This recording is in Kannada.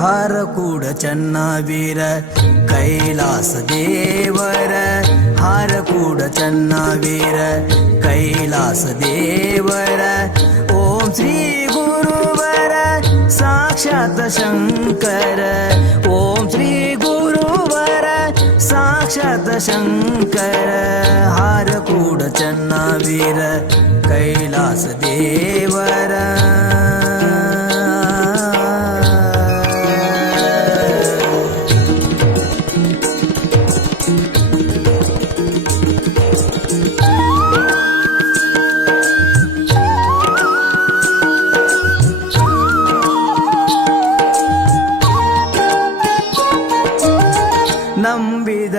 ಹಾರಕೂಡ ಚನ್ನವೀರ ಕೈಲಾಸ ದೇವರ ಹಾರಕೂಡ ಚನ್ನವೀರ ಕೈಲಾಸ ದೇವರ ಓಂ ಶ್ರೀ ಗುರುವರ ಸಾಕ್ಷಾತ್ ಶಂಕರ ಓಂ ಶ್ರೀ ಗುರುವರ ಸಾಕ್ಷಾತ್ ಶಂಕರ ಹಾರಕೂಡ ಚನ್ನವೀರ ಕೈಲಾಸ ದೇವರ ನಂಬಿದ